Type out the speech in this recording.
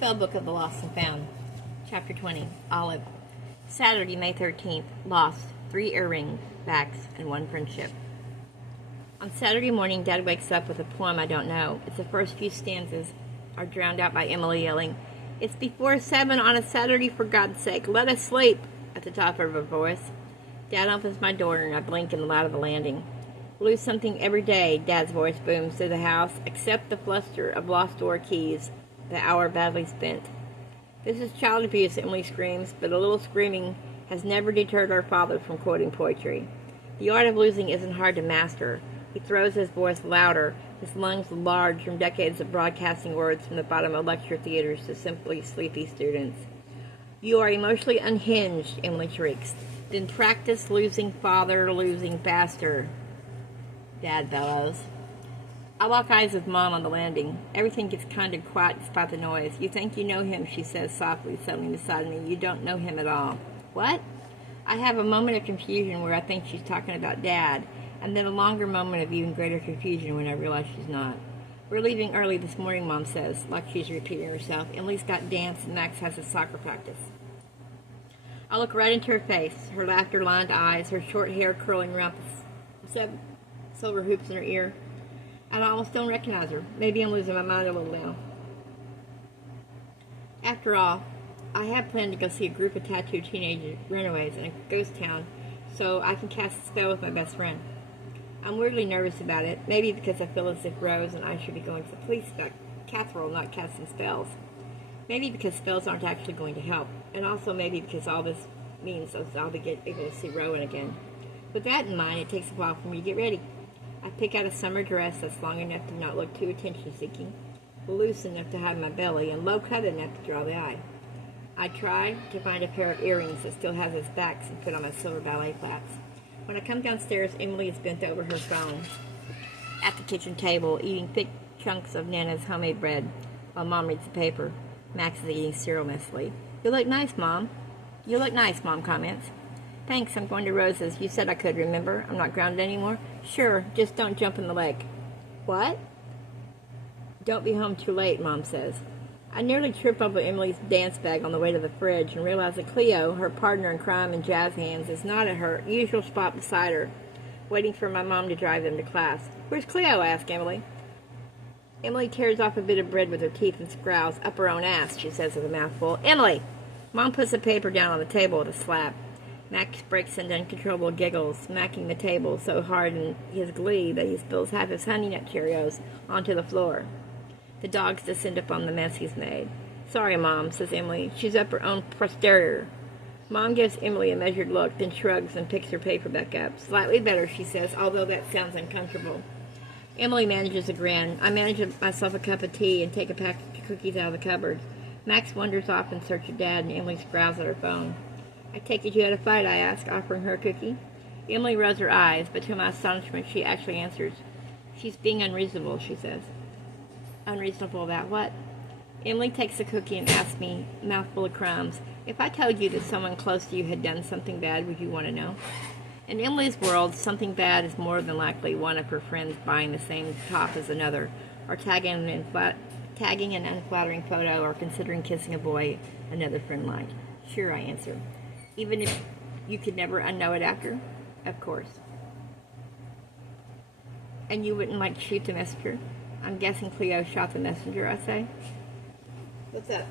Spellbook of the Lost and Found, Chapter 20, Olive. Saturday, May 13th, lost, 3 earring backs, and 1 friendship. On Saturday morning, Dad wakes up with a poem I don't know. It's the first few stanzas are drowned out by Emily yelling, "It's before 7 on a Saturday, for God's sake, let us sleep," at the top of her voice. Dad opens my door and I blink and loud of the landing. Lose something every day, Dad's voice booms through the house, except the fluster of lost door keys, the hour badly spent. This is child abuse, Emily screams, but a little screaming has never deterred our father from quoting poetry. The art of losing isn't hard to master. He throws his voice louder, his lungs large from decades of broadcasting words from the bottom of lecture theaters to simply sleepy students. "You are emotionally unhinged," Emily shrieks. "Then practice losing father, losing faster," Dad bellows. I lock eyes with Mom on the landing. Everything gets kind of quiet despite the noise. "You think you know him," she says softly, settling beside me. "You don't know him at all." "What?" I have a moment of confusion where I think she's talking about Dad, and then a longer moment of even greater confusion when I realize she's not. "We're leaving early this morning," Mom says, like she's repeating herself. "Emily's got dance and Max has a soccer practice." I look right into her face, her laughter-lined eyes, her short hair curling around the silver hoops in her ear. I almost don't recognize her. Maybe I'm losing my mind a little now. After all, I have planned to go see a group of tattooed teenage runaways in a ghost town so I can cast a spell with my best friend. I'm weirdly nervous about it, maybe because I feel as if Rose and I should be going to the police about Catherall not casting spells. Maybe because spells aren't actually going to help, and also maybe because all this means is I'll be able to see Rowan again. With that in mind, it takes a while for me to get ready. I pick out a summer dress that's long enough to not look too attention-seeking, loose enough to hide my belly, and low-cut enough to draw the eye. I try to find a pair of earrings that still has its backs and put on my silver ballet flats. When I come downstairs, Emily is bent over her phone at the kitchen table, eating thick chunks of Nana's homemade bread, while Mom reads the paper. Max is eating cereal messily. "You look nice, Mom." "You look nice," Mom comments. "Thanks, I'm going to Rose's. You said I could, remember? I'm not grounded anymore." "Sure, just don't jump in the lake." "What?" "Don't be home too late," Mom says. I nearly trip over Emily's dance bag on the way to the fridge and realize that Cleo, her partner in crime and jazz hands, is not at her usual spot beside her, waiting for my mom to drive them to class. "Where's Cleo?" I ask Emily. Emily tears off a bit of bread with her teeth and scowls. "Up her own ass," she says with a mouthful. "Emily!" Mom puts the paper down on the table with a slap. Max breaks into uncontrollable giggles, smacking the table so hard in his glee that he spills half his Honey Nut Cheerios onto the floor. The dogs descend upon the mess he's made. "Sorry, Mom," says Emily. "She's up her own posterior." Mom gives Emily a measured look, then shrugs and picks her paper back up. "Slightly better," she says, although that sounds uncomfortable. Emily manages a grin. I manage myself a cup of tea and take a pack of cookies out of the cupboard. Max wanders off in search of Dad, and Emily scowls at her phone. "I take it you had a fight," I ask, offering her a cookie. Emily rolls her eyes, but to my astonishment, she actually answers. "She's being unreasonable," she says. "Unreasonable about what?" Emily takes the cookie and asks me, mouthful of crumbs, "If I told you that someone close to you had done something bad, would you want to know?" In Emily's world, something bad is more than likely one of her friends buying the same top as another, or tagging an unflattering photo, or considering kissing a boy another friend liked. "Sure," I answer. "Even if you could never unknow it after?" "Of course." "And you wouldn't like to shoot the messenger?" "I'm guessing Cleo shot the messenger," I say. "What's up?"